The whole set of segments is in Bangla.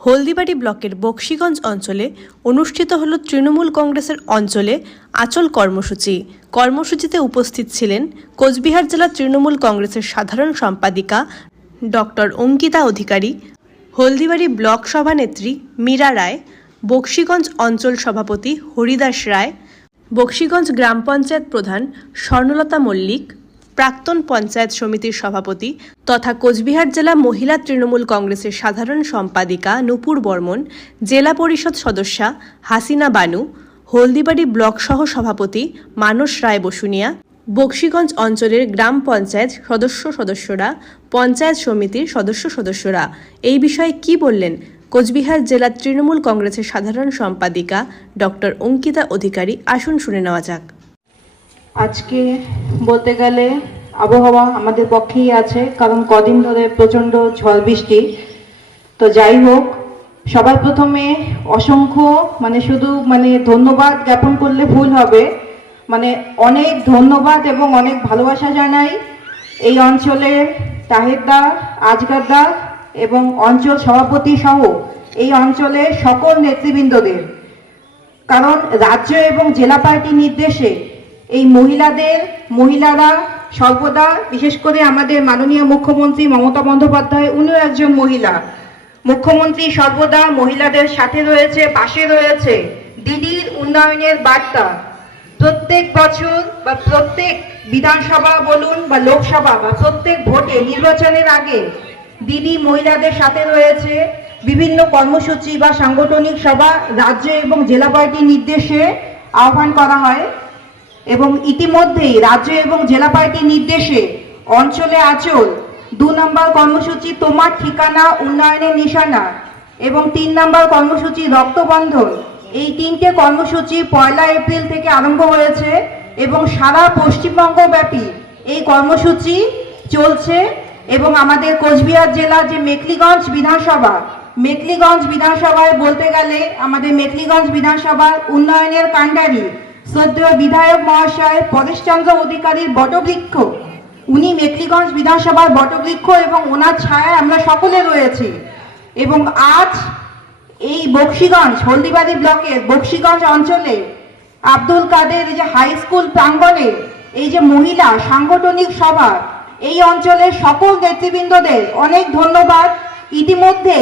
হলদিবাড়ি ব্লকের বক্সিগঞ্জ অঞ্চলে অনুষ্ঠিত হল তৃণমূল কংগ্রেসের অঞ্চলে আচল কর্মসূচি। কর্মসূচিতে উপস্থিত ছিলেন কোচবিহার জেলা তৃণমূল কংগ্রেসের সাধারণ সম্পাদিকা ডক্টর অঙ্কিতা অধিকারী, হলদিবাড়ি ব্লক সভানেত্রী মীরা রায়, বক্সিগঞ্জ অঞ্চল সভাপতি হরিদাস রায়, বক্সিগঞ্জ গ্রাম পঞ্চায়েত প্রধান স্বর্ণলতা মল্লিক প্রাক্তন পঞ্চায়েত সমিতির সভাপতি তথা কোচবিহার জেলা মহিলা তৃণমূল কংগ্রেসের সাধারণ সম্পাদিকা নূপুর বর্মন, জেলা পরিষদ সদস্যা হাসিনা বানু, হলদিবাড়ি ব্লক সহ সভাপতি মানস রায় বসুনিয়া, বক্সিগঞ্জ অঞ্চলের গ্রাম পঞ্চায়েত সদস্য সদস্যরা, পঞ্চায়েত সমিতির সদস্য সদস্যরা। এই বিষয়ে কি বললেন কোচবিহার জেলা তৃণমূল কংগ্রেসের সাধারণ সম্পাদিকা ডক্টর অঙ্কিতা অধিকারী? আসুন শুনে নেওয়া যাক। আজকে বলতে গেলে আবহাওয়া আমাদের পক্ষেই আছে, কারণ কদিন ধরে প্রচণ্ড ঝড় বৃষ্টি। তো যাই হোক সবার প্রথমে অসংখ্য মানে শুধু মানে ধন্যবাদ জ্ঞাপন করলে ভুল হবে। মানে অনেক ধন্যবাদ এবং অনেক ভালোবাসা জানাই এই অঞ্চলের তাহেরদা আজগারদা এবং অঞ্চল সভাপতি সহ এই অঞ্চলের সকল নেতৃবৃন্দদের। কারণ রাজ্য এবং জেলা পার্টি নির্দেশে এই মহিলাদের, মহিলারা সর্বদা, বিশেষ করে আমাদের মাননীয় মুখ্যমন্ত্রী মমতা বন্দ্যোপাধ্যায়, উনিও একজন মহিলা। মুখ্যমন্ত্রী সর্বদা মহিলাদের সাথে রয়েছে, পাশে রয়েছে। দিদির উন্নয়নের বার্তা। প্রত্যেক বছর বা প্রত্যেক বিধানসভা বলুন বা লোকসভা বা প্রত্যেক ভোটে নির্বাচনের আগে দিদি মহিলাদের সাথে রয়েছে। বিভিন্ন কর্মসূচি বা সাংগঠনিক সভা রাজ্য এবং জেলা পার্টির নির্দেশে আহ্বান করা হয়। এবং ইতিমধ্যেই রাজ্য এবং জেলা পার্টির নির্দেশে অঞ্চলে আচল দু নম্বর কর্মসূচি তোমার ঠিকানা, উন্নয়নের নিশানা এবং তিন নম্বর কর্মসূচি রক্তবন্ধন। এই তিনটে কর্মসূচি পয়লা এপ্রিল থেকে আরম্ভ হয়েছে এবং সারা পশ্চিমবঙ্গ ব্যাপী এই কর্মসূচি চলছে এবং আমাদের কোচবিহার জেলা যে মেখলিগঞ্জ বিধানসভা, মেখলিগঞ্জ বিধানসভায় বলতে গেলে আমাদের মেখলিগঞ্জ বিধানসভার উন্নয়নের কাণ্ডারি শ্রদ্ধেয় বিধায়ক মহাশয় পরেশচন্দ্র অধিকারীর বটবৃক্ষ। উনি মেখলিগঞ্জ বিধানসভার বটবৃক্ষ এবং ওনার ছায়ায় আমরা সকলে রয়েছি। এবং আজ এই বক্সিগঞ্জ, হলদিবাড়ি ব্লকের বক্সিগঞ্জ অঞ্চলে আব্দুল কাদের যে হাই স্কুল প্রাঙ্গণে এই যে মহিলা সাংগঠনিক সভা, এই অঞ্চলের সকল নেতৃবৃন্দদের অনেক ধন্যবাদ। ইতিমধ্যে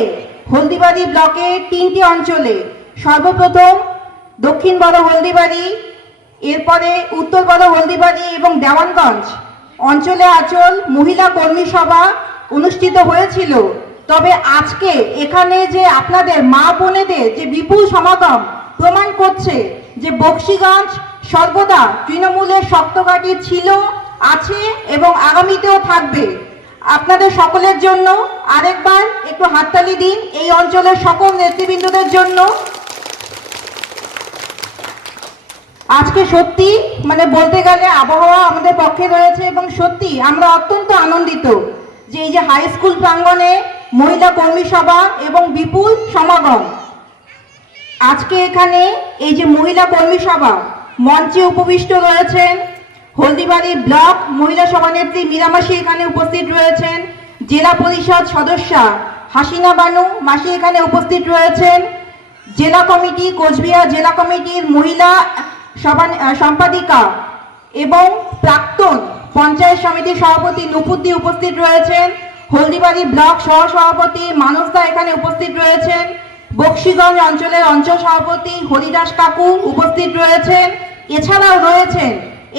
হলদিবাড়ি ব্লকে তিনটি অঞ্চলে সর্বপ্রথম দক্ষিণ বড় হলদিবাড়ি এরপরে উত্তর বড় হলদিবাড়ি এবং দেওয়ানগঞ্জ অঞ্চলে আচল মহিলা কর্মী সভা অনুষ্ঠিত হয়েছিল। তবে আজকে এখানে যে আপনাদের মা বোনেদের যে বিপুল সমাগম প্রমাণ করছে যে বক্সিগঞ্জ সর্বদা তৃণমূলের শক্তঘাটি ছিল, আছে এবং আগামীতেও থাকবে। আপনাদের সকলের জন্য আরেকবার একটু হাততালি দিন এই অঞ্চলের সকল নেতৃবৃন্দদের জন্য। আজকে সত্যি মানে বলতে গেলে আবহাওয়া আমাদের পক্ষে রয়েছে এবং সত্যি আমরা অত্যন্ত আনন্দিত যে এই যে হাই স্কুল প্রাঙ্গণে মহিলা কর্মী সভা এবং বিপুল সমাগম। আজকে এখানে এই যে মহিলা কর্মী সভা, মঞ্চে উপবিষ্ট রয়েছেন হলদিবাড়ি ব্লক মহিলা সভানেত্রী মীরামাসি এখানে উপস্থিত রয়েছেন, জেলা পরিষদ সদস্যা হাসিনা বানু মাসি এখানে উপস্থিত রয়েছেন, জেলা কমিটি কোচবিহার জেলা কমিটির মহিলা সম্পাদিকা এবং প্রাক্তন পঞ্চায়েত সমিতির সভাপতি নুপুদ্দি উপস্থিত রয়েছেন। হলদিবাড়ি ব্লক সহ সভাপতি মানসদা এখানে উপস্থিত রয়েছেন। বক্সিগঞ্জ অঞ্চলের অঞ্চল সভাপতি হরিদাস কাকু উপস্থিত রয়েছেন। এছাড়াও রয়েছেন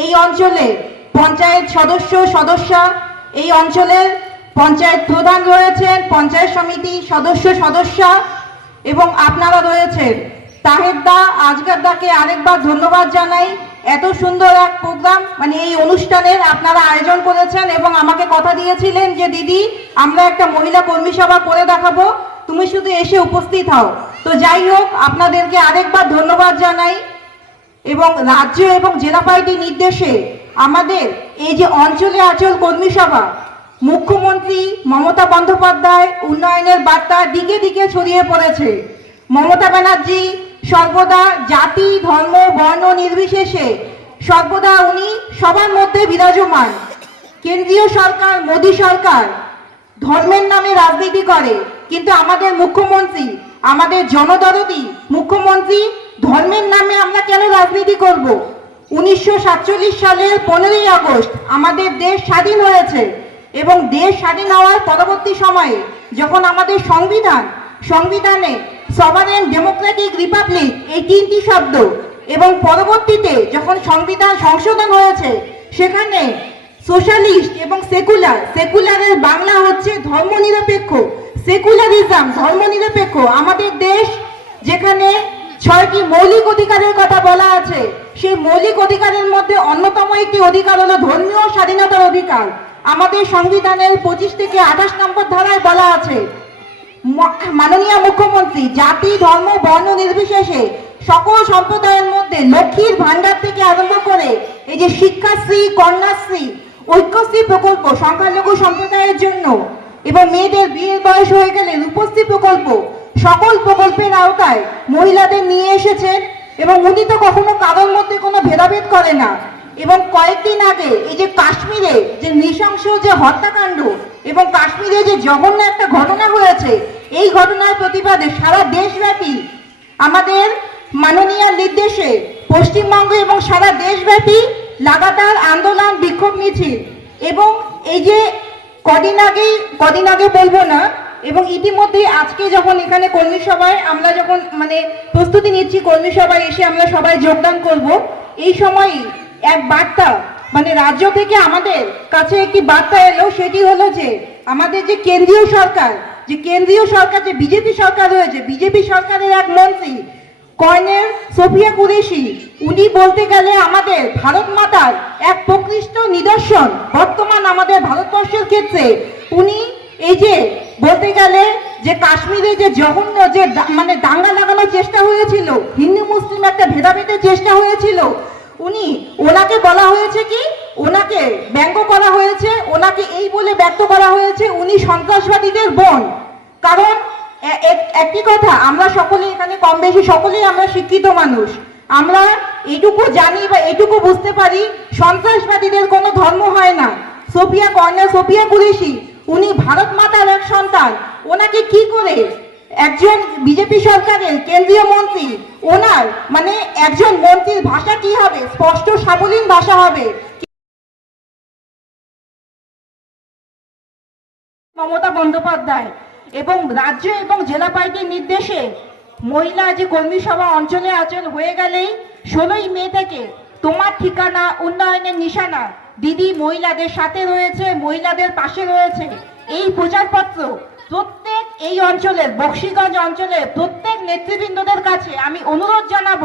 এই অঞ্চলে পঞ্চায়েত সদস্য, সদস্যা। এই অঞ্চলের পঞ্চায়েত প্রধান রয়েছেন, পঞ্চায়েত সমিতি সদস্য, সদস্যা। এবং আপনারা রয়েছেন তাহেরদা আজগারদাকে আরেকবার ধন্যবাদ জানাই। এত সুন্দর এক প্রোগ্রাম মানে এই অনুষ্ঠানের আপনারা আয়োজন করেছেন এবং আমাকে কথা দিয়েছিলেন যে, দিদি, আমরা একটা মহিলা কর্মী সভা করে দেখাবো। তুমি শুধু এসে উপস্থিত হও। তো যাই হোক, আপনাদেরকে আরেকবার ধন্যবাদ জানাই। এবং রাজ্য এবং জেলা পার্টি নির্দেশে আমাদের এই যে অঞ্চলে আচল কর্মী সভা, মুখ্যমন্ত্রী মমতা বন্দ্যোপাধ্যায় উন্নয়নের বার্তা দিকে দিকে ছড়িয়ে পড়েছে। মমতা ব্যানার্জি সর্বদা জাতি, ধর্ম, বর্ণ নির্বিশেষে সর্বদা উনি সবার মধ্যে বিরাজমান। কেন্দ্রীয় সরকার, মোদী সরকার ধর্মের নামে রাজনীতি করে, কিন্তু আমাদের মুখ্যমন্ত্রী, আমাদের জনদরদি মুখ্যমন্ত্রী ধর্মের নামে আমরা কেন রাজনীতি করব? উনিশশো সাতচল্লিশ সালের পনেরোই আগস্ট আমাদের দেশ স্বাধীন হয়েছে এবং দেশ স্বাধীন হওয়ার পরবর্তী সময়ে যখন আমাদের সংবিধান, সংবিধানে সভারেন ডেমোক্রেটিক রিপাবলিক এই তিনটি শব্দ এবং পরবর্তীতে যখন সংবিধান সংশোধন হয়েছে, সেখানে সোশ্যালিস্ট এবং সেকুলার সেকুলারের বাংলা হচ্ছে ধর্মনিরপেক্ষ সেকুলারিজম ধর্মনিরপেক্ষ। আমাদের দেশ যেখানে ছয়টি মৌলিক অধিকারের কথা বলা আছে, সেই মৌলিক অধিকারের মধ্যে অন্যতম একটি অধিকার হলো ধর্মীয় স্বাধীনতার অধিকার। আমাদের সংবিধানের পঁচিশ থেকে আঠাশ নম্বর ধারায় বলা আছে মাননীয় মুখ্যমন্ত্রী, জাতি, ধর্ম, বর্ণ নির্বিশেষে সকল সম্প্রদায়ের মধ্যে লক্ষ্মীর ভান্ডার থেকে আরম্ভ করে এই যে শিক্ষাশ্রী, কন্যাশ্রী, ঐক্যশ্রী প্রকল্প সংখ্যালঘু সম্প্রদায়ের জন্য এবং মেয়েদের বিয়ের বয়স হয়ে গেলে রূপশ্রী প্রকল্প সকল প্রকল্পের আওতায় মহিলাদের নিয়ে এসেছেন এবং উনি তো কখনো কারোর মধ্যে কোনো ভেদাভেদ করে না। এবং কয়েকদিন আগে এই যে কাশ্মীরে যে নৃশংস যে হত্যাকাণ্ড এবং কাশ্মীরে যে জঘন্য একটা ঘটনা হয়েছে, এই ঘটনার প্রতিবাদে সারা দেশব্যাপী আমাদের মাননীয় নির্দেশে পশ্চিমবঙ্গ এবং সারা দেশব্যাপী লাগাতার আন্দোলন, বিক্ষোভ মিছিল এবং এই যে কদিন আগেই কদিন আগে বলব না, এবং ইতিমধ্যে আজকে যখন এখানে কর্মী সভায় আমরা যখন মানে প্রস্তুতি নিচ্ছি, কর্মী সভায় এসে আমরা সবাই যোগদান করব, এই সময়ই এক বার্তা মানে রাজ্য থেকে আমাদের কাছে একটি বার্তা এলো, সেটি হলো যে আমাদের যে কেন্দ্রীয় সরকার, যে কেন্দ্রীয় সরকার, যে বিজেপি সরকার রয়েছে, বিজেপি সরকারের এক মন্ত্রী, কর্নেল সোফিয়া কুরেশি, উনি বলতে গেলে আমাদের ভারত মাতার এক প্রকৃষ্ট নিদর্শন, বর্তমান আমাদের ভারতবর্ষের ক্ষেত্রে। উনি এই যে বলতে গেলে যে কাশ্মীরে যে জঘন্য যে মানে দাঙ্গা লাগানোর চেষ্টা হয়েছিল, হিন্দু, মুসলিম একটা ভেদাভেদের চেষ্টা হয়েছিল উনি, ওনাকে বলা হয়েছে কি? ওনাকে ব্যঙ্গ করা হয়েছে, ওনাকে এই বলে ব্যক্ত করা হয়েছে, উনি সন্ত্রাসবাদীদের বোন। কারণ একটি কথা, আমরা সকলে এখানে কম বেশি সকলেই আমরা শিক্ষিত মানুষ। আমরা এটুকু জানি বা এটুকু বুঝতে পারি, সন্ত্রাসবাদীদের কোনো ধর্ম হয় না। সোফিয়া কর্নেল, সোফিয়া কুরেশি, উনি ভারত মাতার এক সন্তান। ওনাকে কি করে একজন বিজেপি সরকারের কেন্দ্রীয় মন্ত্রী, ওনার মানে একজন মন্ত্রীর ভাষা কি হবে? স্পষ্ট সাবলীল ভাষা হবে। মমতা বন্দ্যোপাধ্যায় এবং রাজ্য এবং জেলা পার্টির নির্দেশে মহিলা যে কর্মী সভা অঞ্চলে আচল হয়ে গেলেই ষোলোই মে থেকে তোমার ঠিকানা উন্নয়নের নিশানা দিদি মহিলাদের সাথে রয়েছে, মহিলাদের পাশে রয়েছে। এই প্রচারপত্র প্রত্যেক এই অঞ্চলের বক্সিগঞ্জ অঞ্চলের প্রত্যেক নেতৃবৃন্দদের কাছে আমি অনুরোধ জানাব,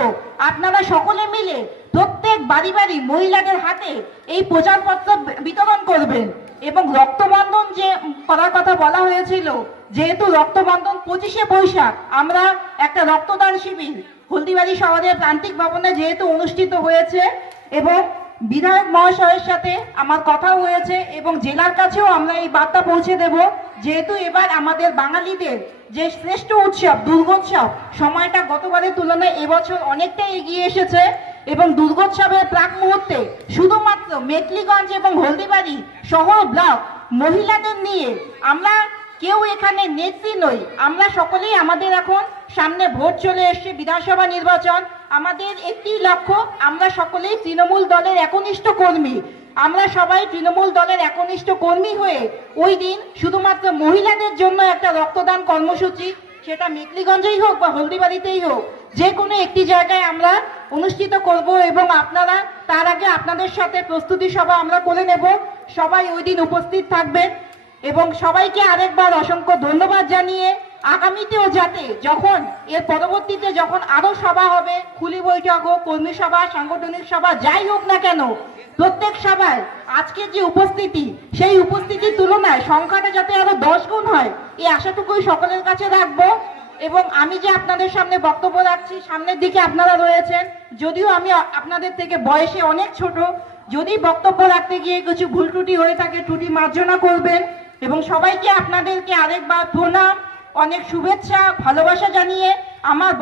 আপনারা সকলে মিলে প্রত্যেক বাড়ি বাড়ি মহিলাদের হাতে এই প্রচারপত্র বিতরণ করবেন। এবং রক্তবন্ধন যে করার কথা বলা হয়েছিল, যেহেতু রক্তবন্ধন পঁচিশে বৈশাখ, আমরা একটা রক্তদান শিবির, হলদিবাড়ি শহরের প্রান্তিক ভবনে যেহেতু অনুষ্ঠিত হয়েছে, এবং বিধায়ক মহাশয়ের সাথে আমার কথা হয়েছে এবং জেলার কাছেও আমরা এই বার্তা পৌঁছে দেব। যেহেতু এবার আমাদের বাঙালিদের যে শ্রেষ্ঠ উৎসব, দুর্গোৎসব, সময়টা গতবারের তুলনায় এবছর অনেকটাই এগিয়ে এসেছে এবং দুর্গোৎসবের প্রাক মুহূর্তে শুধুমাত্র মেটলিগঞ্জ এবং হলদিবাড়ি শহর ব্লক মহিলাদের নিয়ে আমরা কেউ এখানে নেত্রী নই। আমরা সকলেই আমাদের এখন সামনে ভোট চলে এসছে বিধানসভা নির্বাচন। আমাদের একটি লক্ষ্য, আমরা সকলেই তৃণমূল দলের একনিষ্ঠ কর্মী। আমরা সবাই তৃণমূল দলের একনিষ্ঠ কর্মী হয়ে ওই দিন শুধুমাত্র মহিলাদের জন্য একটা রক্তদান কর্মসূচি, সেটা মেকলিগঞ্জেই হোক বা হলদিবাড়িতেই হোক যে কোনো একটি জায়গায় আমরা অনুষ্ঠিত করব এবং আপনারা তার আগে আপনাদের সাথে প্রস্তুতি সভা আমরা করে নেব। সবাই ওই দিন উপস্থিত থাকবেন এবং সবাইকে আরেকবার অসংখ্য ধন্যবাদ জানিয়ে আগামীতেও যাতে যখন, এর পরবর্তীতে যখন আরও সভা হবে, খুলি বৈঠক হোক, কর্মী সভা, সাংগঠনিক সভা, যাই হোক না কেন, প্রত্যেক সভায় আজকের যে উপস্থিতি, সেই উপস্থিতির তুলনায় সংখ্যাটা যাতে আরও দশ গুণ হয়, এই আশাটুকুই সকলের কাছে রাখব। এবং আমি যে আপনাদের সামনে বক্তব্য রাখছি, সামনের দিকে আপনারা রয়েছেন, যদিও আমি আপনাদের থেকে বয়সে অনেক ছোট, যদি বক্তব্য রাখতে গিয়ে কিছু ভুল ত্রুটি হয়ে থাকে, ত্রুটি মার্জনা করবেন। এবং সবাইকে আপনাদেরকে আরেকবার প্রণাম অনেক শুভেচ্ছা ভালোবাসা জানিয়ে আমার